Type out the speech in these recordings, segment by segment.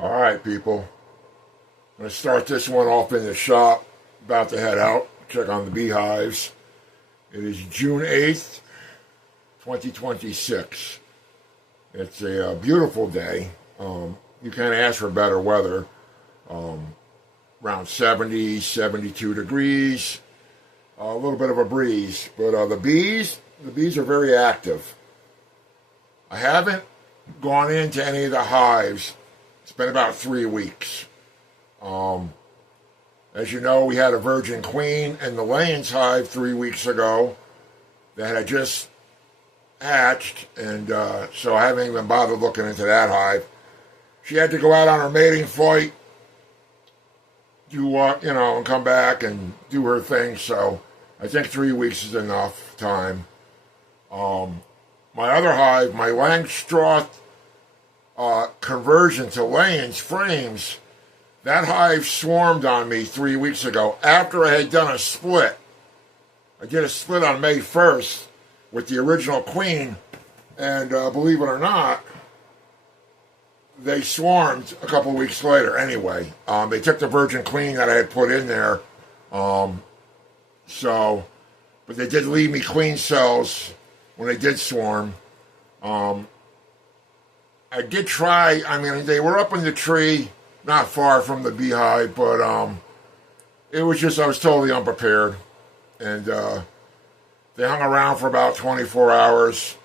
Alright, people. I'm going to start this one off in the shop. About to head out, check on the beehives. It is June 8th, 2026. It's a beautiful day. You can't ask for better weather. Around 70, 72 degrees. A little bit of a breeze. But the bees are very active. I haven't gone into any of the hives. It's been about 3 weeks. As you know, we had a virgin queen in the Layens hive 3 weeks ago that had just hatched, and so I haven't even bothered looking into that hive. She had to go out on her mating flight, and come back and do her thing, so I think 3 weeks is enough time. My other hive, my Langstroth conversion to Layens frames, that hive swarmed on me 3 weeks ago after I had done a split. I did a split on May 1st with the original queen, and believe it or not, they swarmed a couple weeks later anyway. They took the virgin queen that I had put in there, but they did leave me queen cells when they did swarm. I did try, they were up in the tree, not far from the beehive, but it was just, I was totally unprepared. And they hung around for about 24 hours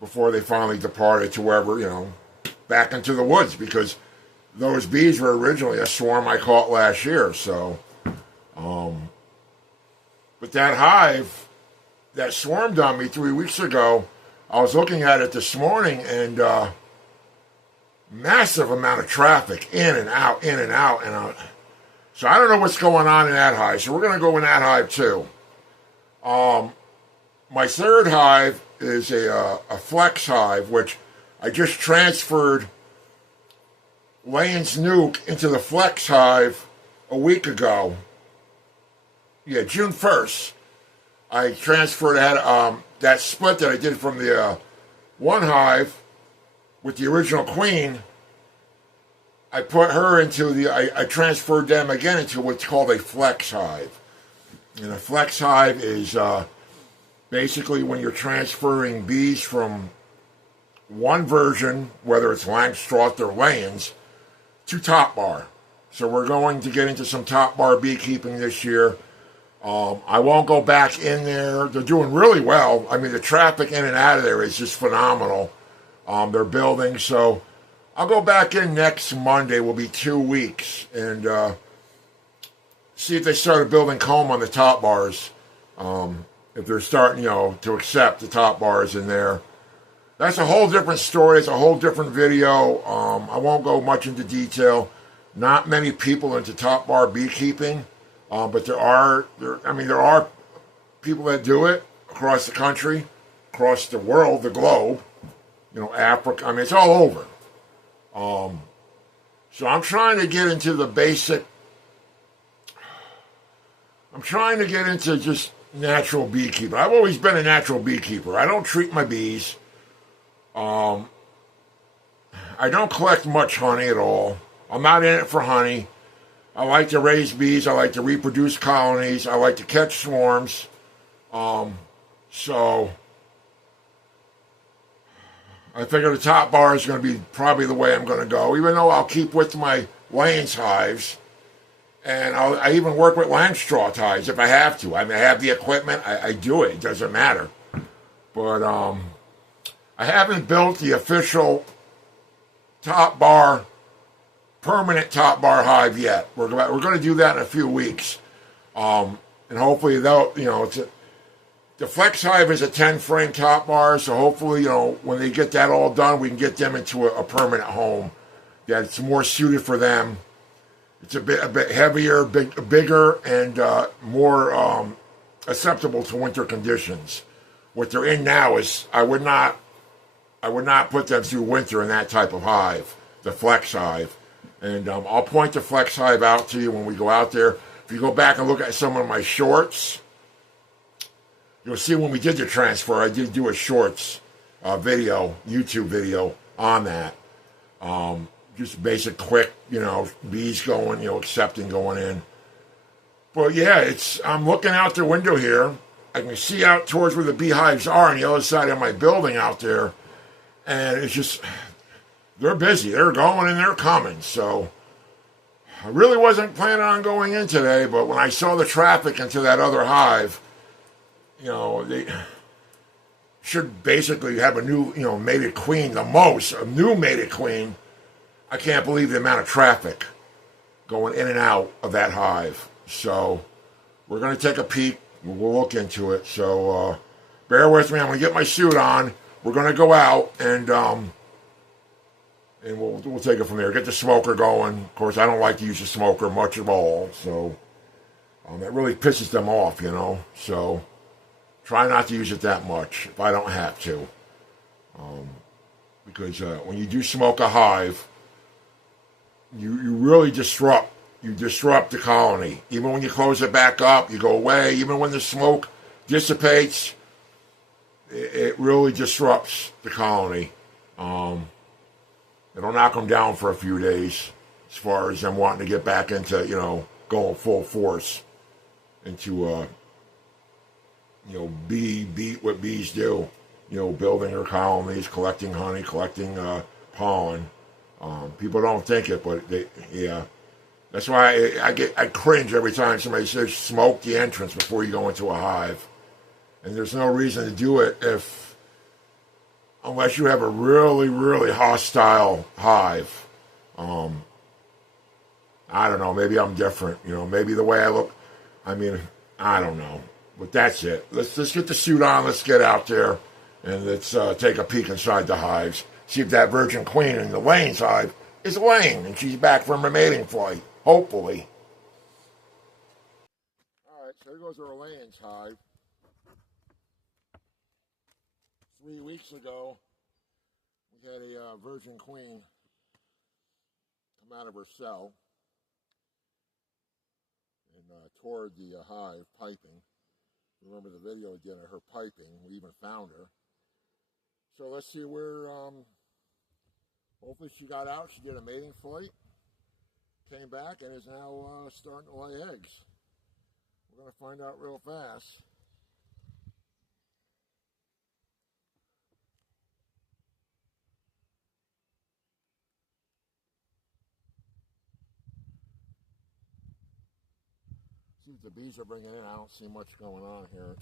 before they finally departed to wherever, back into the woods, because those bees were originally a swarm I caught last year, so. But that hive that swarmed on me 3 weeks ago, I was looking at it this morning, and massive amount of traffic in and out, in and out, and out. So I don't know what's going on in that hive. So we're going to go in that hive too. My third hive is a flex hive, which I just transferred Layens nuke into the flex hive a week ago. Yeah, June 1st. I transferred that split that I did from the one hive with the original queen. I put her into I transferred them again into what's called a flex hive. And a flex hive is basically when you're transferring bees from one version, whether it's Langstroth or Layens, to top bar. So we're going to get into some top bar beekeeping this year. I won't go back in there. They're doing really well. The traffic in and out of there is just phenomenal. They're building, so I'll go back in next Monday. Will be 2 weeks, and see if they started building comb on the top bars. If they're starting, to accept the top bars in there. That's a whole different story. It's a whole different video. I won't go much into detail. Not many people into top bar beekeeping, but there are people that do it across the country, across the world, the globe. Africa. It's all over. So I'm trying to get into the basic. I'm trying to get into just natural beekeeping. I've always been a natural beekeeper. I don't treat my bees. I don't collect much honey at all. I'm not in it for honey. I like to raise bees. I like to reproduce colonies. I like to catch swarms. So I figure the top bar is going to be probably the way I'm going to go, even though I'll keep with my Layens hives. And I even work with Langstroth hives if I have to. I have the equipment. I do it. It doesn't matter. But I haven't built the official top bar, permanent top bar hive yet. We're going to do that in a few weeks. And hopefully the flex hive is a 10 frame top bar, so hopefully, when they get that all done, we can get them into a permanent home that's more suited for them. It's a bit heavier, bigger, and more acceptable to winter conditions. What they're in now is I would not put them through winter in that type of hive, the flex hive. And I'll point the flex hive out to you when we go out there. If you go back and look at some of my shorts, you'll see when we did the transfer, I did do a shorts video, YouTube video on that. Just basic, quick, bees going, accepting going in. But yeah, I'm looking out the window here. I can see out towards where the beehives are on the other side of my building out there. And it's just, they're busy. They're going and they're coming. So I really wasn't planning on going in today, but when I saw the traffic into that other hive, they should basically have a new, mated queen, a new mated queen. I can't believe the amount of traffic going in and out of that hive. So we're going to take a peek. We'll look into it. So bear with me. I'm going to get my suit on. We're going to go out and we'll take it from there. Get the smoker going. Of course, I don't like to use the smoker much at all. So that really pisses them off, So try not to use it that much if I don't have to. Because when you do smoke a hive, you really disrupt the colony. Even when you close it back up, you go away, even when the smoke dissipates, it really disrupts the colony. It'll knock them down for a few days as far as them wanting to get back into, going full force into, what bees do, building their colonies, collecting honey, collecting pollen. People don't think it, but yeah. That's why I cringe every time somebody says smoke the entrance before you go into a hive. And there's no reason to do it unless you have a really, really hostile hive. I don't know, maybe I'm different, maybe the way I look, I don't know. But that's it. Let's get the suit on, let's get out there, and let's take a peek inside the hives. See if that virgin queen in the Layens hive is laying, and she's back from her mating flight. Hopefully. All right, so here goes our Layens hive. 3 weeks ago, we had a virgin queen come out of her cell and toward the hive piping. Remember the video again of her piping? We even found her. So let's see where. Hopefully she got out. She did a mating flight. Came back and is now starting to lay eggs. We're going to find out real fast. See what the bees are bringing in. I don't see much going on here.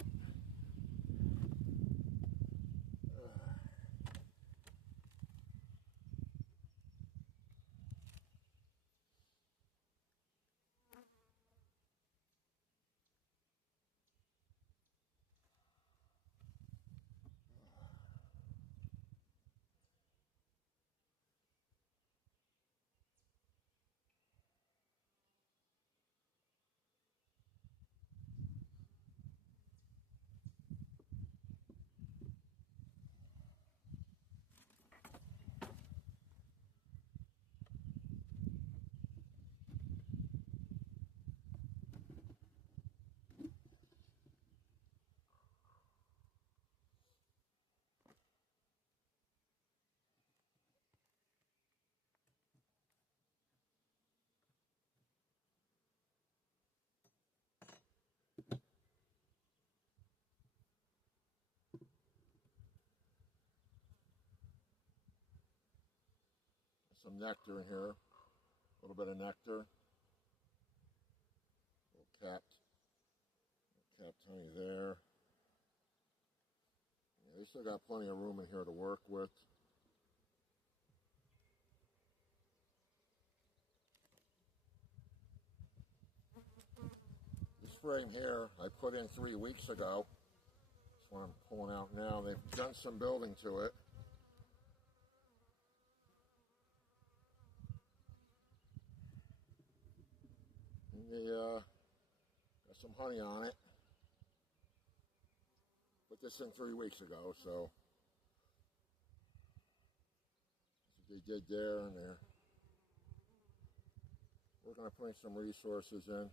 Some nectar in here. A little bit of nectar. A little capped honey there. Yeah, they still got plenty of room in here to work with. This frame here I put in 3 weeks ago. That's what I'm pulling out now. They've done some building to it. And they got some honey on it. Put this in 3 weeks ago, so that's what they did there, and we're going to put some resources in.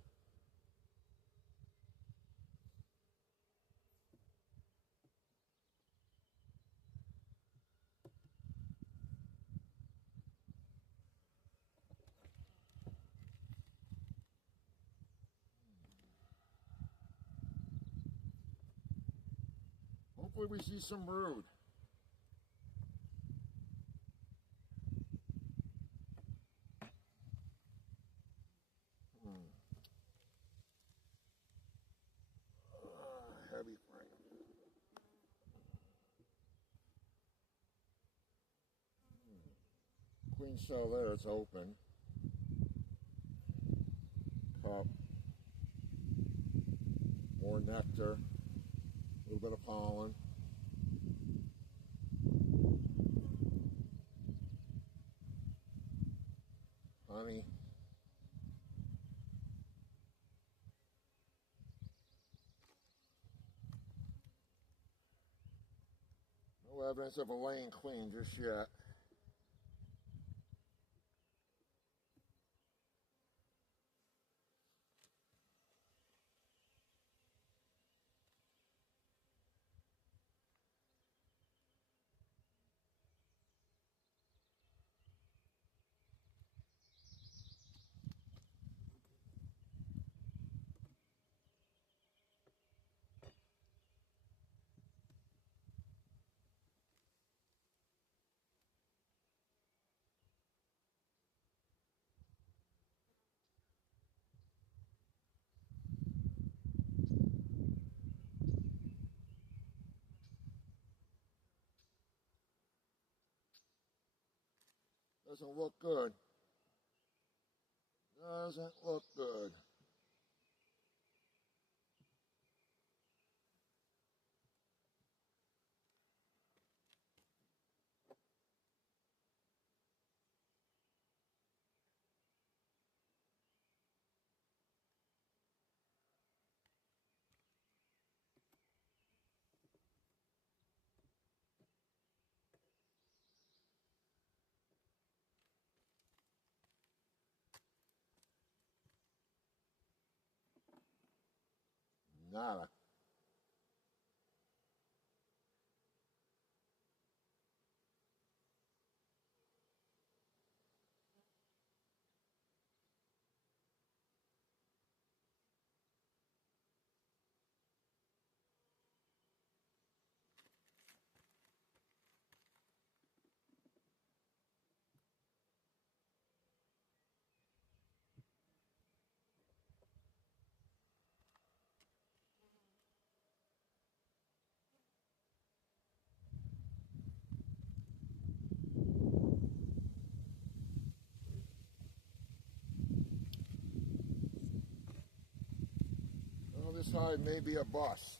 Hopefully we see some brood. Heavy frame. Queen cell there, it's open. Cup. More nectar. A little bit of pollen. Honey. No evidence of a laying queen just yet. Doesn't look good. Doesn't look good. Nada. Well, this hive may be a bust.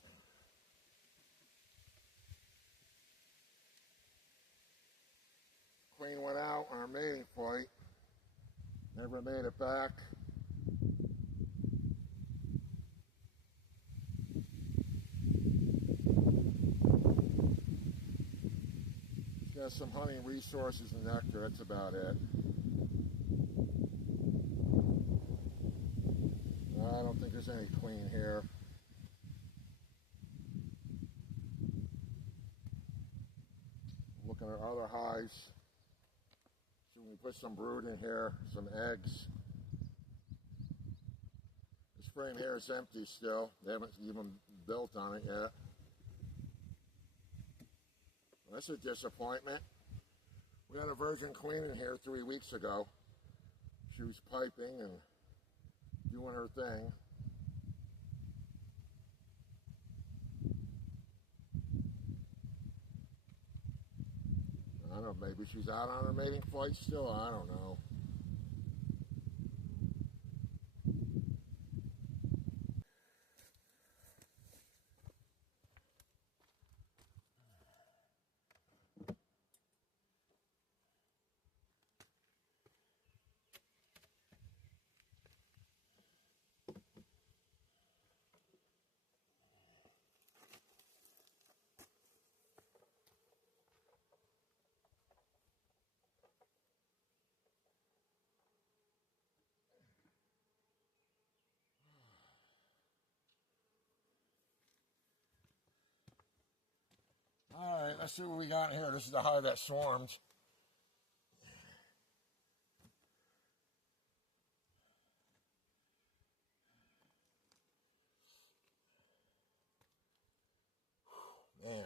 Queen went out on her mating flight. Never made it back. She has some honey resources and nectar. That's about it. I don't think there's any queen here. Looking at other hives. So we put some brood in here, some eggs. This frame here is empty still. They haven't even built on it yet. Well, that's a disappointment. We had a virgin queen in here 3 weeks ago. She was piping and doing her thing. I don't know, maybe she's out on her mating flight still, I don't know. All right, let's see what we got here. This is the hive that swarms. Man,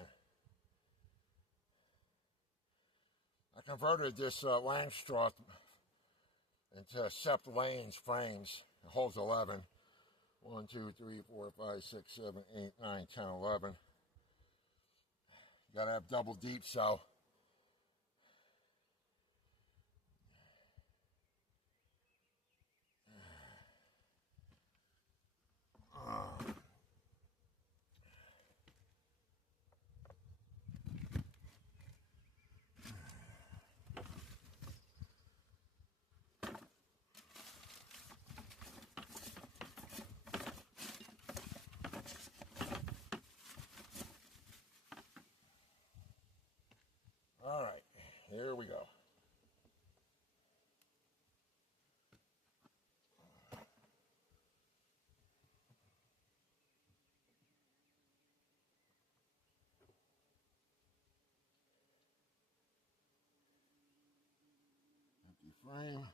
I converted this Layens straw into sept Layens frames. It holds 11. 1, 2, 3, 4, 5, 6, 7, 8, 9, 10, 11. You gotta have double deep cell. All right, here we go. Empty frame.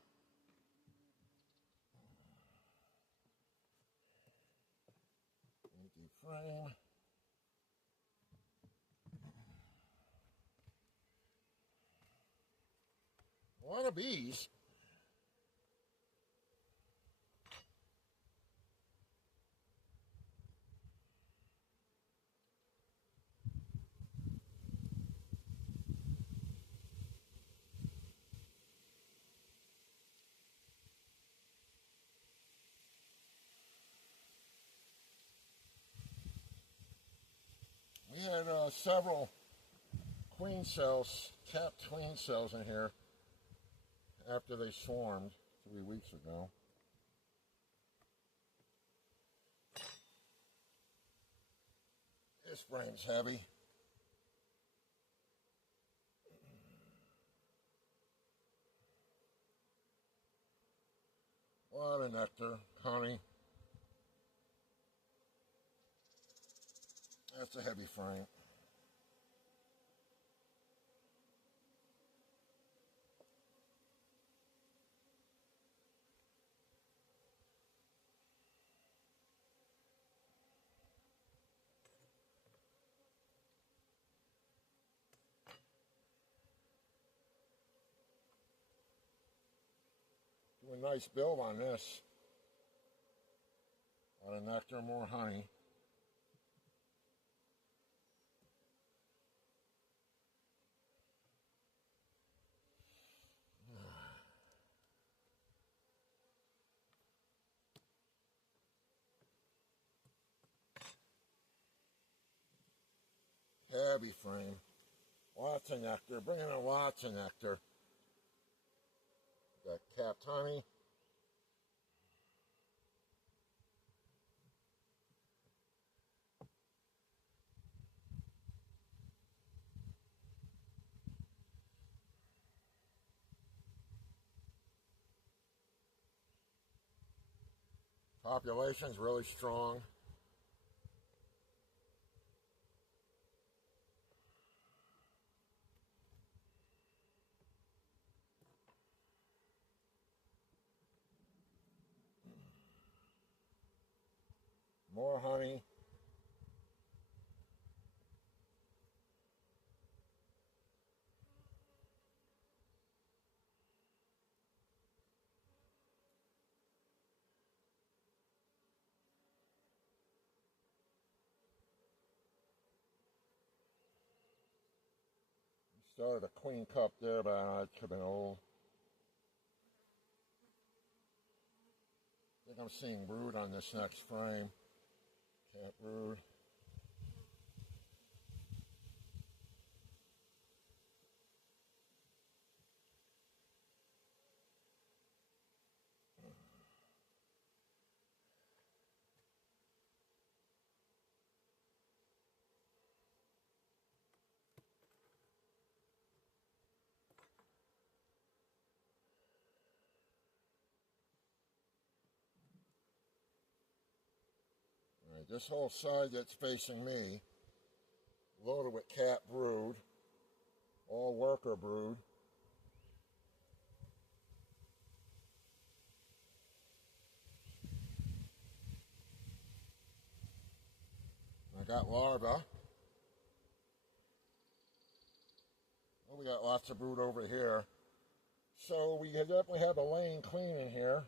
Empty frame. A lot of bees. We had several queen cells, capped queen cells in here after they swarmed 3 weeks ago. This frame's heavy. A lot of nectar, honey. That's a heavy frame. Do a nice build on this. A lot of nectar, more honey. Heavy frame. Lots of nectar. Bringing in lots of nectar. Got capped honey. Population's really strong. More honey. Started a queen cup there, but it could have been old. I think I'm seeing brood on this next frame. Cat brood. All right, this whole side that's facing me, loaded with cat brood, all worker brood. I got larvae. Oh, We got lots of brood over here. So we definitely have a laying queen in here,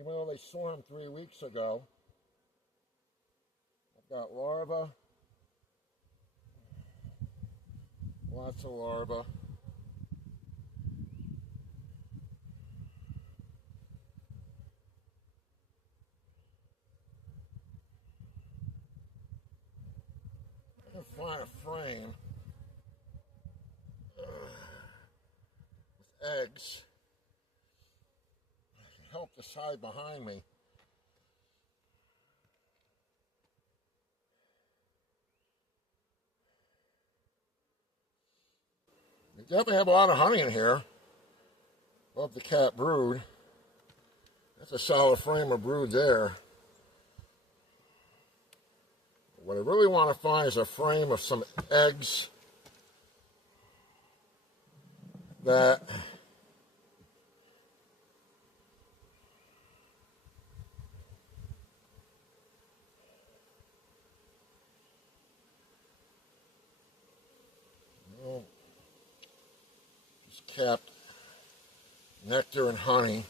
even though they swarmed 3 weeks ago. I've got larvae, lots of larvae. I can find a frame with eggs. I can help this hive behind me. We definitely have a lot of honey in here. Love the cat brood. That's a solid frame of brood there. What I really want to find is a frame of some eggs that just capped nectar and honey.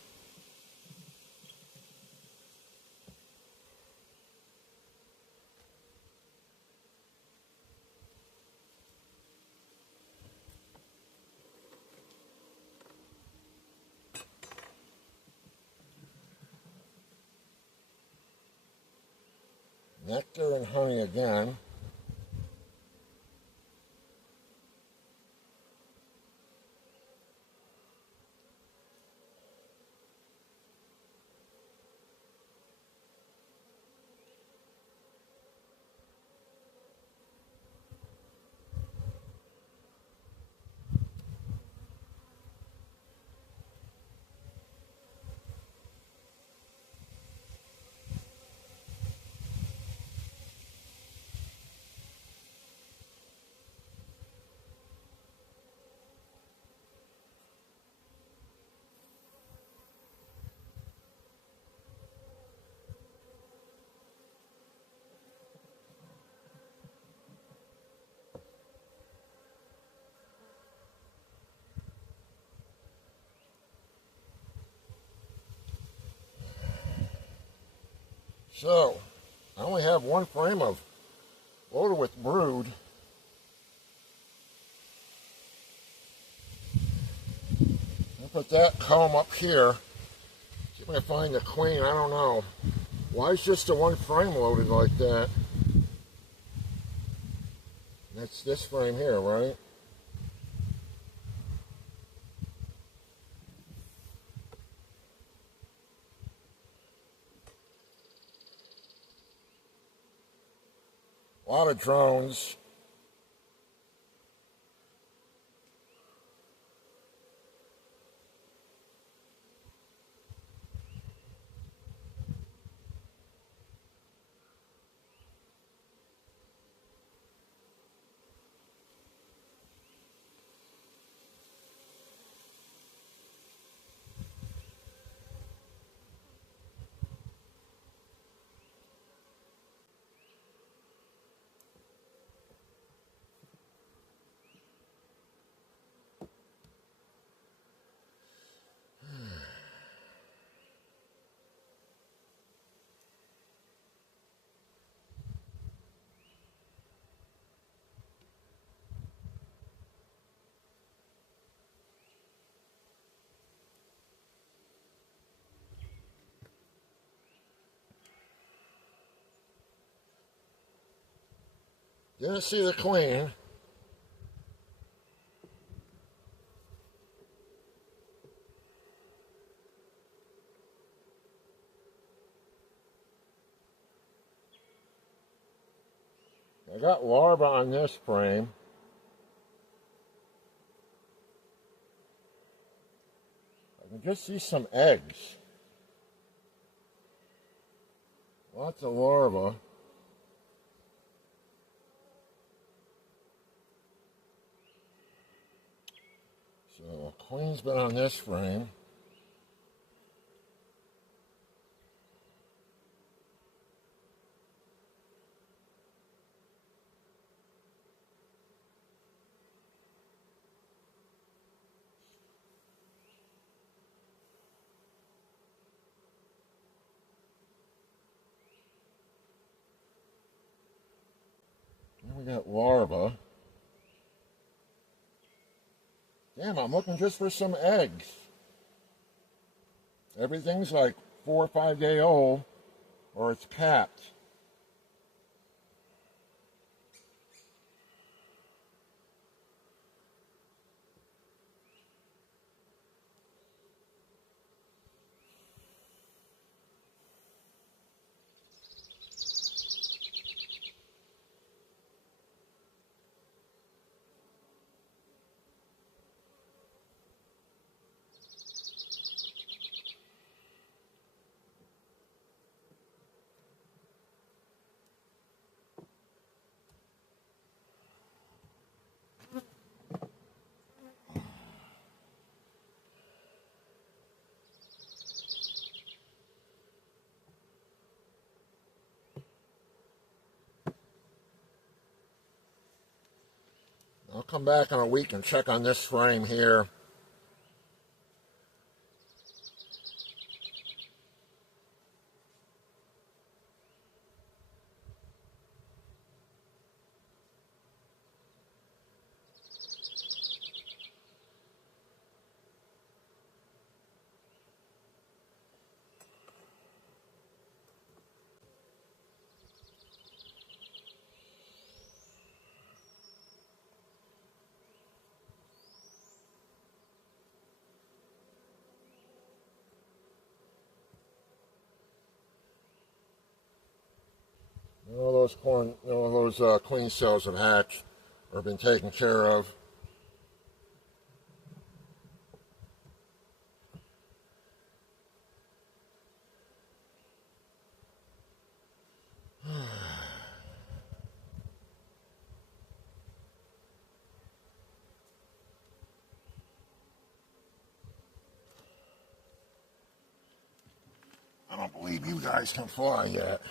Nectar and honey again. So, I only have one frame of loaded with brood. I'll put that comb up here. See if I can find the queen. I don't know. Why is just the one frame loaded like that? That's this frame here, right? A lot of drones. Didn't see the queen. I got larvae on this frame. I can just see some eggs. Lots of larvae. So, queen's been on this frame. got larvae. Damn, I'm looking just for some eggs. Everything's like 4 or 5 day old, or it's capped. I'll come back in a week and check on this frame here. All those queen cells have hatched or been taken care of. I don't believe you guys can fly yet.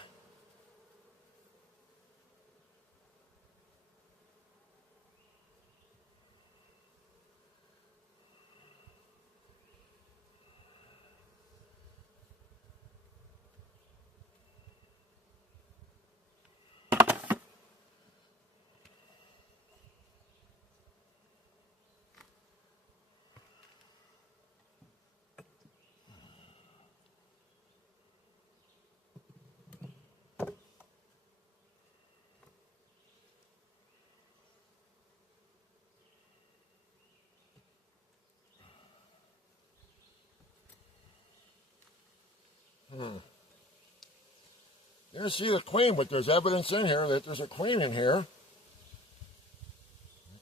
Didn't see the queen, but there's evidence in here that there's a queen in here.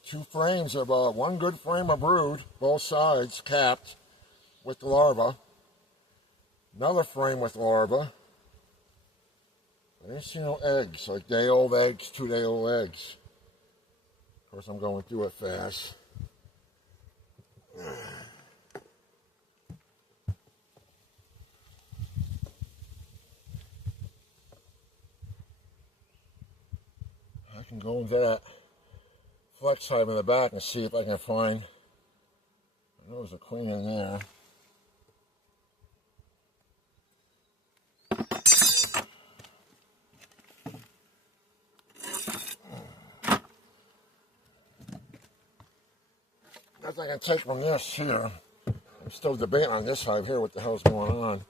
2 frames of one good frame of brood, both sides capped with the larva. Another frame with larva. I didn't see no eggs, like day-old eggs, 2-day-old eggs. Of course, I'm going through it fast. I can go into that flex hive in the back and see if I can find, I know there's a queen in there. Nothing I can take from this here. I'm still debating on this hive here, what the hell's going on.